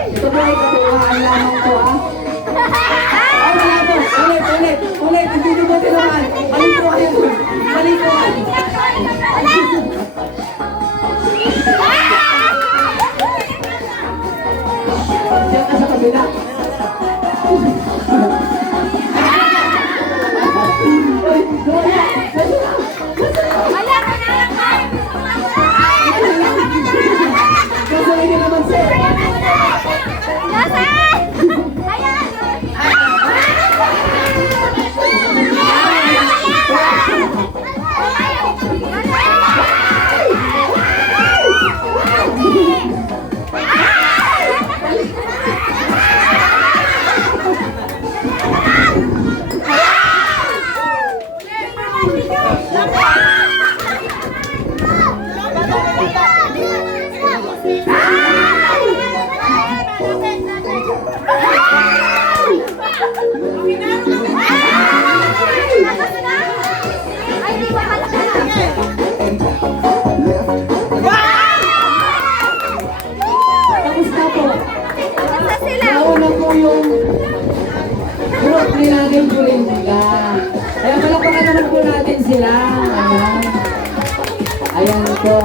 Ito po ay katuwaan lamang po, ah. Ay, wala po. Ulit. Hindi mo tinamaan. Mali po kayo. Mali po kayo. Diyan ka sa kabila. Uy, Gloria! Nasa inyo naman, sir. Nilalagay po rin nila. Kaya pala naman po natin sila. Ayan. Ayan po.